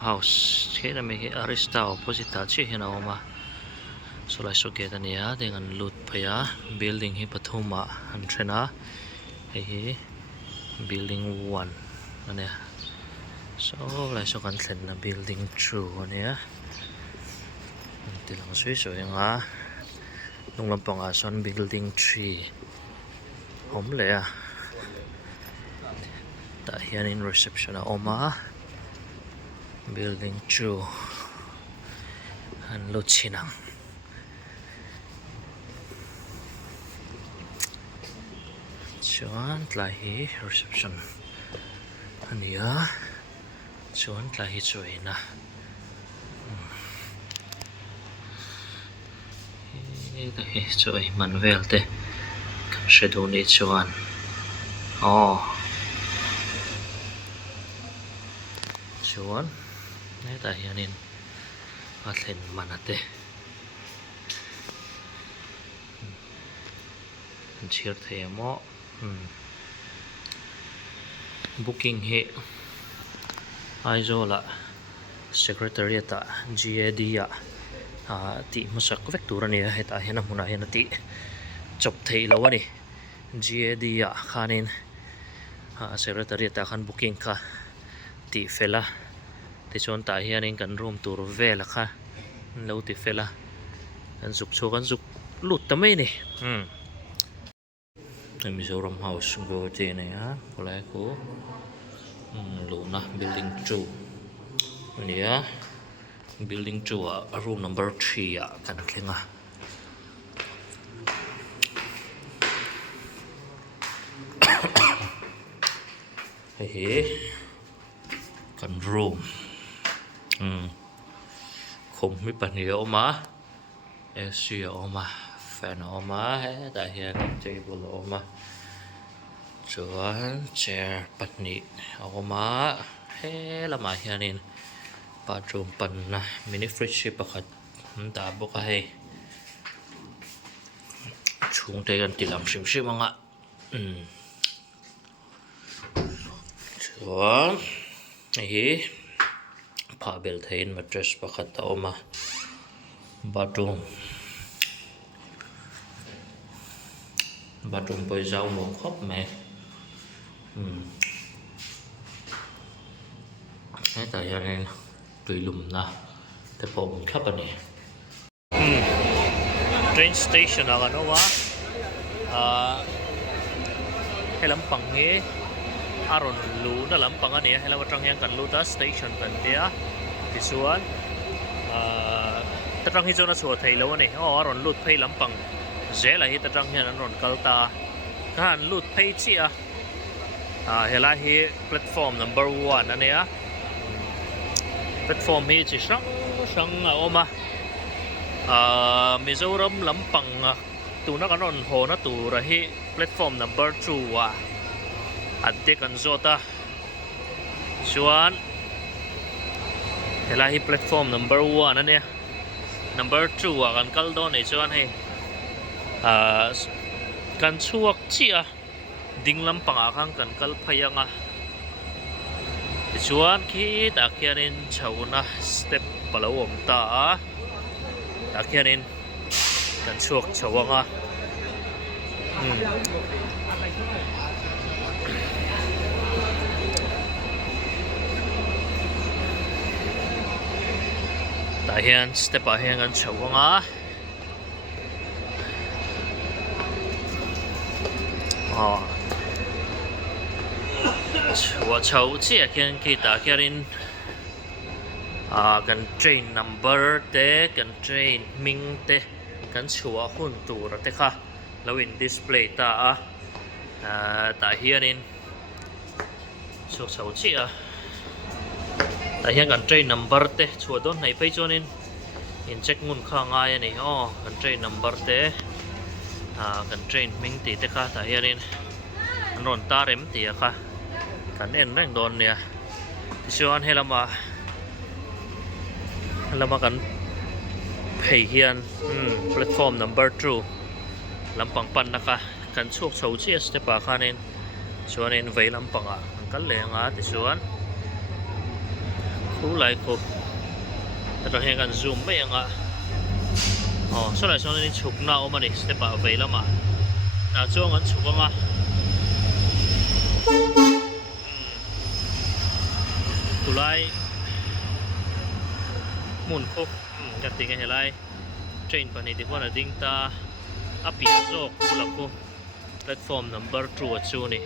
house khera me arista opposite chi hena oma so lai so get ania dengan lut phaya building hi pathuma an thena hi building 1 ania so lai so kan thlen na building 2 ania tilang sui so nga nung lampang a son building 3 hom le a ta hian in reception a oma building 2 an luchinang chuan tlai hi reception ania chuan tlai hi chuaina hi chuai manvel te kan hredu ni chuan chuan ta hianin a thlen manate chhir the emaw booking hi aizola secretariat a GAD a ti masak vek tur ania heta hian a hmuna hian ati chop thei lo ani GAD a khanin secretariat a khan booking kha ti fela ti chuan ta hianin kan room tur vela kha lo ti fela kan zuk chu kan zuk lut ta mai ni Mizoram house Guwahati này á có lẽ của Luna building 2 nia building 2 room number 3 kan klinga hey kan room không biết bao nhiêu oma AC oma fan oma he ta hian table oma chuan chair pahnih oma he lama hianin bathroom panna mini fridge pakhat ta bawk a hei chung te kan tilam hrim hrim anga chuan hi phahbel thein mattress pakhat a awma bathroom poi zau mong khop me cái tại này tùy lùm na cái phòng khắp này train station là nó quá hay lắm bằng nghe aron lu nó lắm bằng anh ấy hay là trong yang cần lu ta station cần dia thì xuống ta trong khi cho nó sửa thầy lâu này aron lu thấy lắm bằng dễ là hita trong hian an ron kalta kan lut phei chi hela hi platform number 1 ania platform hi chi sang oma Mizoram lampang tu na kan ron ho na tu ra hi platform number 2 ante kan zota chuan hela hi platform number 1 ania number 2 kan kal do nei chuan hei kan chuak chia ding lampang a khang kan kal phayanga chuan khi ta khianin chhauna step palo om ta ta khianin kan chuak chawanga ta hian step a hian kan chawanga wa chau chi akian ki ta kiarin kan train number te kan train ming te kan chua hun tur te kha lo in display ta ta hianin chau chi ta hian kan train number te chua don nei phei chonin in check ngun kha ngai ani kan train number te kan train ming ti te kha ta hianin an ron ta rem ti kha kan en reng don nia ti chuan helama kan phei hian platform number 2 lampang pan na kha kan chuk chho chi step a khanin chuan in vei lampang a kan kal lenga ti chuan cú lại cú rồi hiện gần zoom mấy anh ạ số lại số này chụp nào mà này sẽ bảo vệ lắm mà cho anh chụp không à cú lại muốn khúc cái tiếng cái lại train phần này thì qua là đinh ta áp biển rồi cú là cú platform number 2 chu này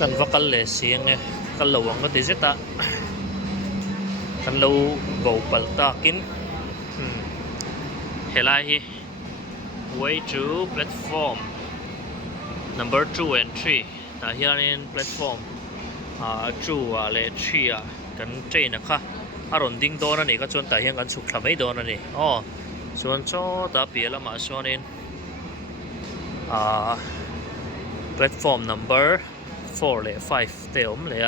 kan vakal le siang e kal lawang ka tizeta kan lo go paltakin helai hi way to platform number 2 and 3 ta hianin platform 2 le 3 kan train kha aron ding don ani ka chon ta hian kan chuk thlamai don ani chuan chaw ta piala ma chuanin platform number 4 le 5 te om le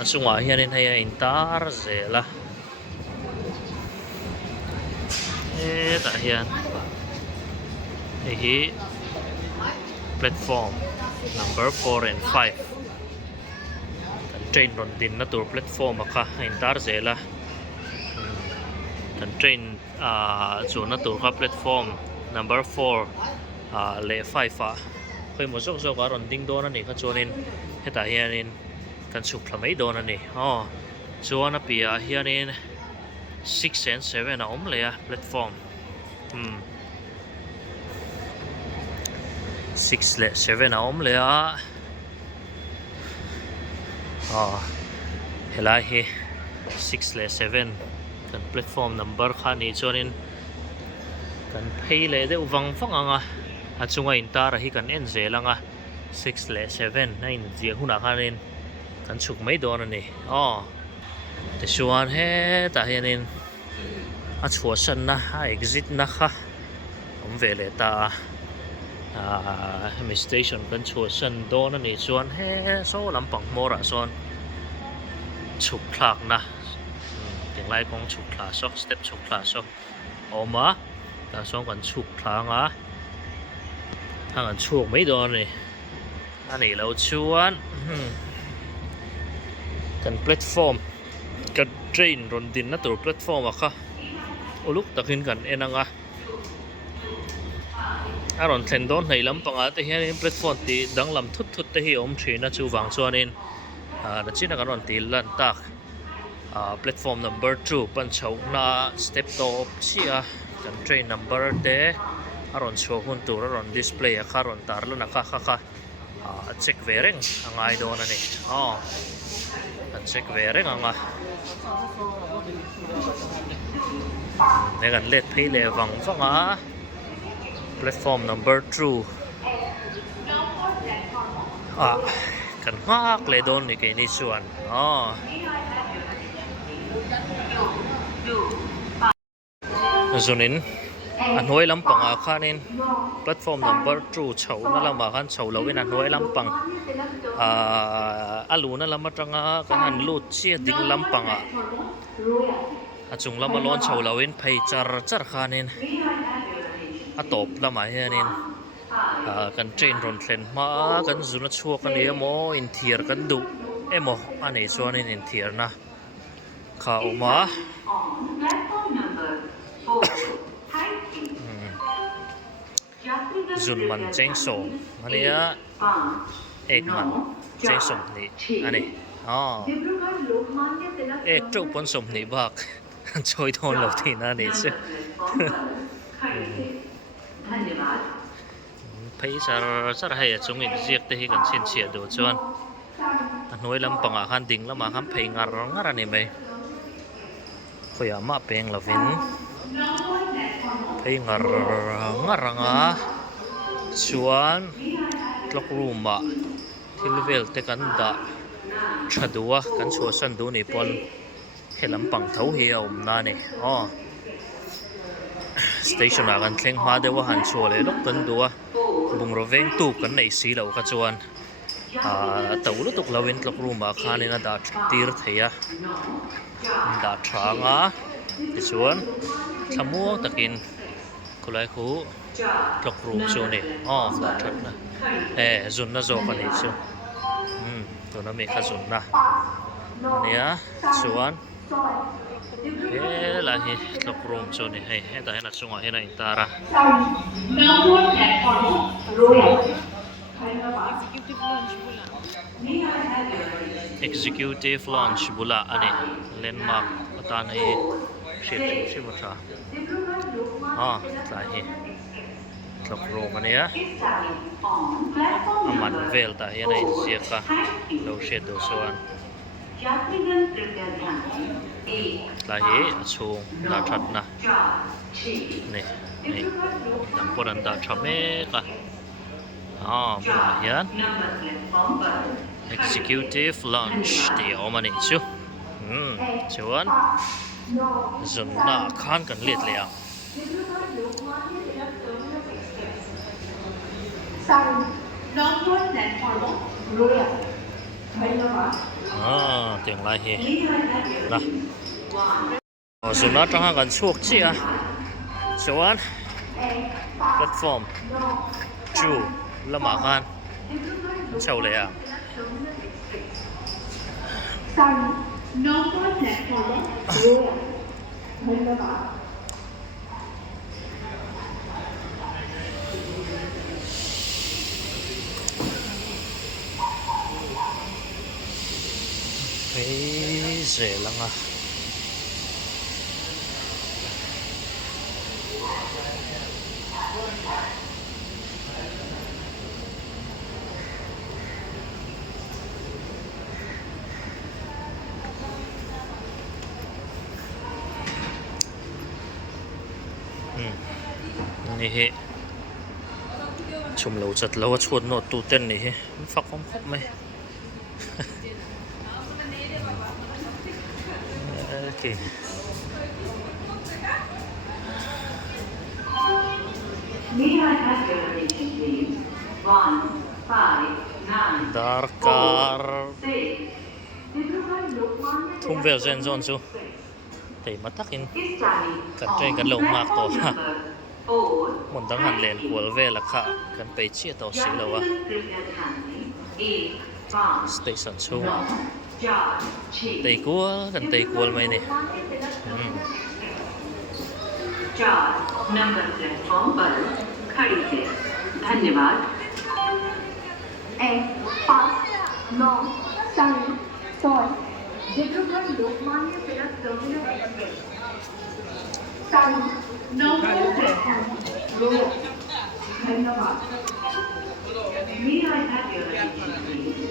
a chungah hianin hei a intar zela tah hian hei hi platform number 4 and 5 kan train ron din na tur platform a kha a intar zela kan train chu na tur kha platform number 4 le 5 a khoi mo zok zok aron ding don ani kha chuanin heta hianin kan chuk thlamai don ani chuan a pia hianin 6 and 7 a om le a platform 6 le 7 a om le a helai hi 6 le 7 kan platform number kha ni chuanin kan phei le deuh wang wang anga chunga intar hi kan en zelanga 6 le 7 na in zia huna khanin kan chuk mai don ani te chuan he ta hianin a chhuwa san na a exit na kha om ve le ta mi station kan chhuwa san don ani chuan he so lampang mora chuan chuk thlak na tiếng lai kong chuk thla sok step chuk thla sok oma ta song kan chuk thanga kan chuk mấy don này ani lo chuan kan platform kan train ron din na tur platform a kha uluk takin kan enanga aron thlen don nei lampanga te hian platform ti danglam thut thut te hi om thina chu wang chuanin na china kan ron til lan tak platform number 2 pan chho na step top sia kan train number te aron show hun tur aron display a kha ron tar lana kha check vereng angai don ani kan check vereng anga ne kan let phei le wang wanga platform number 2 kan ngak le don ni ke ni chuan zunin an hnuai lampang a khanin platform number 2 chho na lama khan chho lovin an hnuai lampang alu na lama tanga kan han lut chia ding lampanga chung lama lon chho lovin phei char khanin a top lama hianin kan train ron thlen ma kan zuna chuak ani emo in thiar kan du emo ani chuanin in thiar na kha oma zun man cheng song ania ek man cheng song ni ani ek trâu pon som ni bak choi thon lo thi na ni che phei sar hai chung in ziak te hi kan chin chia do chuan hnuai lampanga khan ding lama khan phei ngar ani mai khoya ma peng lovin phei ngaranga chuan clock room a thilvel te kan da thadua kan chhuwa san du ni pon he lampang tho hi a awm na ni station a kan thleng hma dewa han chhuwa le lok kan dua bung ro veng tu kan nei si lo kha chuan to lu tuk lovin clock room a khanin a da tir theia da thanga ti chuan thamuang takin kulai khu clock room chu ni da that na zun na zo ka ni chu tu na mi kha zun na ania chuan la hi tlok room chu ni hei heta hena chunga hena intara executive launch bula ani landmark atan hei shit shimotha tlai hi tlok room ania aman vel ta hena insiaka lo shed do chuan tlai hi chung da that na ni ni dam poran da thame ka bula hian executive lunch ti omani chu chuan zun na khan kan let le tiếng lai hi na zun na tang kan chuak chi chuan platform 2 lama khan chau le dễ lắm ni hi chum lo chat lo chhuat no tu ten ni hi phak khom khop mai okay darkar thum vel zen zon chu thei matakin kan train kan lo mak to mon dang han len kwal vel kha kan pe chi to si lo station chu tây cua gần tây cua mày này number platform पर खड़ी है धन्यवाद 596 डिब्रूगढ़ लोकमान्य Tilak terminal express सारी 9 platform road धन्यवाद May I have your attention please?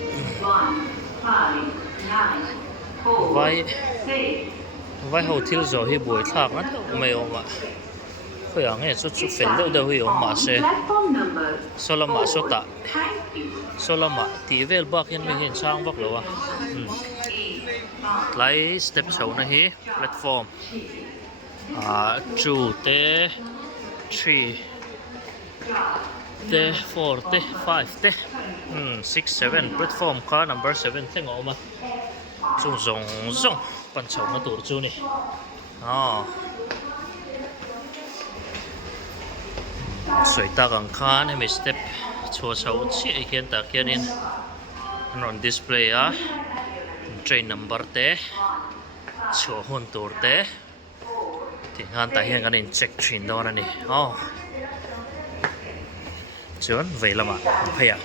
159 vai hậu thiếu rồi hi buổi thạc á mày ôm ạ khơi áng nghe chút chút phèn đâu đâu hi ôm mà xe số là mà số tạ số là mà tí về bác hiện mình hiện sang bác lâu à lấy step sâu này hi platform 2 te 3 te 4 te 5 te 6 7 platform car number 7 thế ngộ mà chung rong rong pan chậu nó tụt chu nè sợi ta càng khá nên mình step chua chậu chỉ hiện tại kia nên on display train number te chua hôn tụt te thì han tại hiện cái này check train đó nè chốn vậy là mà phải à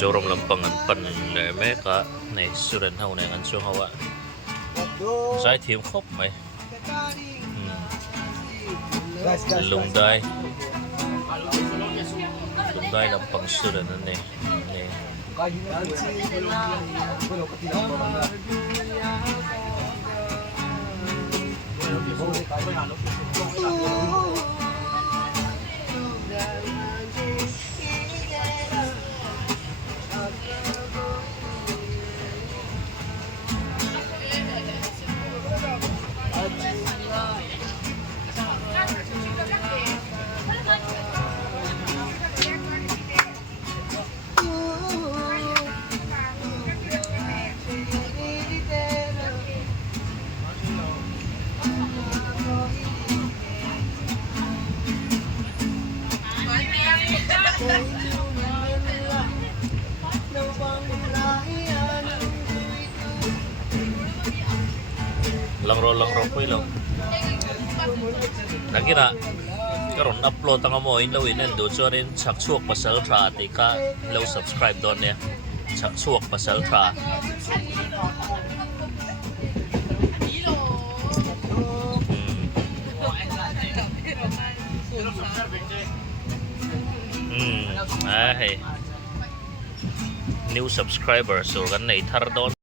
Jorom lampang an pan le me ka nei suren hau nei an chu hawa zai thiam khop mai lung dai lampang suren an nei lang ro ko ilo lagi na karon upload ang mo in lawin and do so rin saksuok pasal tra ati ka ilaw subscribe doon niya saksuok pasal tra ay new subscriber so kan na itar doon